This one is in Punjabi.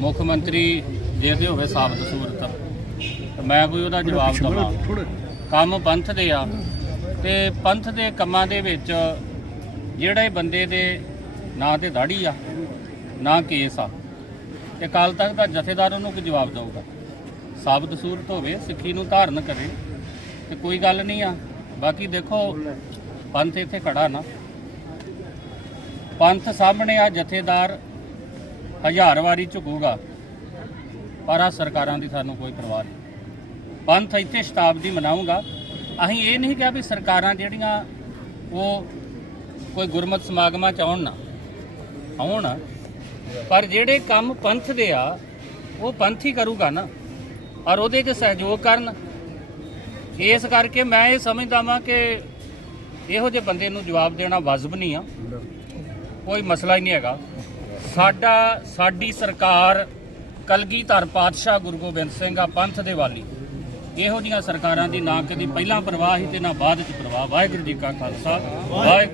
ਮੁੱਖ ਮੰਤਰੀ ਜੇ ਦੇ ਹੋਵੇ ਸਾਬਤ ਸੂਰਤ ਤਾਂ ਮੈਂ ਕੋਈ ਉਹਦਾ ਜਵਾਬ ਦਵਾਂ। ਕੰਮ ਪੰਥ ਦੇ ਆ ਤੇ ਪੰਥ ਦੇ ਕੰਮਾਂ ਦੇ ਵਿੱਚ ਜਿਹੜੇ ਬੰਦੇ ਦੇ ਨਾਂ ਤੇ ਦਾੜੀ ਆ ਨਾ ਕੇਸ ਆ ਤੇ ਕੱਲ ਤੱਕ ਦਾ ਜਥੇਦਾਰ ਉਹਨੂੰ ਕੀ ਜਵਾਬ ਦਊਗਾ? ਸਾਬਤ ਸੂਰਤ ਹੋਵੇ ਸਿੱਖੀ ਨੂੰ ਧਾਰਨ ਕਰੇ ਤੇ ਕੋਈ ਗੱਲ ਨਹੀਂ ਆ। ਬਾਕੀ ਦੇਖੋ ਪੰਥ ਇੱਥੇ ਖੜਾ ਨਾ। ਪੰਥ ਸਾਹਮਣੇ ਆ ਜਥੇਦਾਰ ਹਜ਼ਾਰ ਵਾਰੀ ਝੁਕੂਗਾ ਪਰ ਆ ਸਰਕਾਰਾਂ ਦੀ ਸਾਨੂੰ ਕੋਈ ਪਰਵਾਹ ਨਹੀਂ। ਪੰਥ ਇੱਥੇ ਸ਼ਤਾਬਦੀ ਮਨਾਊਗਾ। ਅਸੀਂ ਇਹ ਨਹੀਂ ਕਿਹਾ ਵੀ ਸਰਕਾਰਾਂ ਜਿਹੜੀਆਂ ਉਹ ਕੋਈ ਗੁਰਮਤ ਸਮਾਗਮਾਂ ਚ ਆਉਣ ਨਾ ਆਉਣ ਪਰ ਜਿਹੜੇ ਕੰਮ ਪੰਥ ਦੇ ਆ ਉਹ ਪੰਥ ਹੀ ਕਰੂਗਾ ਨਾ ਔਰ ਉਹਦੇ 'ਚ ਸਹਿਯੋਗ ਕਰਨ। ਇਸ ਕਰਕੇ ਮੈਂ ਇਹ ਸਮਝਦਾ ਵਾਂ ਕਿ ਇਹੋ ਜਿਹੇ ਬੰਦੇ ਨੂੰ ਜਵਾਬ ਦੇਣਾ ਵਾਜਬ ਨਹੀਂ ਆ। ਕੋਈ ਮਸਲਾ ਹੀ ਨਹੀਂ ਹੈਗਾ। ਸਾਡਾ, ਸਾਡੀ ਸਰਕਾਰ ਕਲਗੀਧਰ ਪਾਤਸ਼ਾਹ ਗੁਰੂ ਗੋਬਿੰਦ ਸਿੰਘ ਆ ਪੰਥ ਦੇ ਵਾਲੀ। ਇਹੋ ਜੀਆਂ ਸਰਕਾਰਾਂ ਦੀ ਨਾ ਕਦੀ ਪਹਿਲਾਂ ਪ੍ਰਵਾਹ ਹੀ ਤੇ ਨਾ ਬਾਅਦ ਚ ਪ੍ਰਵਾਹ। ਵਾਹਿਗੁਰੂ ਜੀ ਕਾ ਖਾਲਸਾ, ਵਾਹਿਗੁਰੂ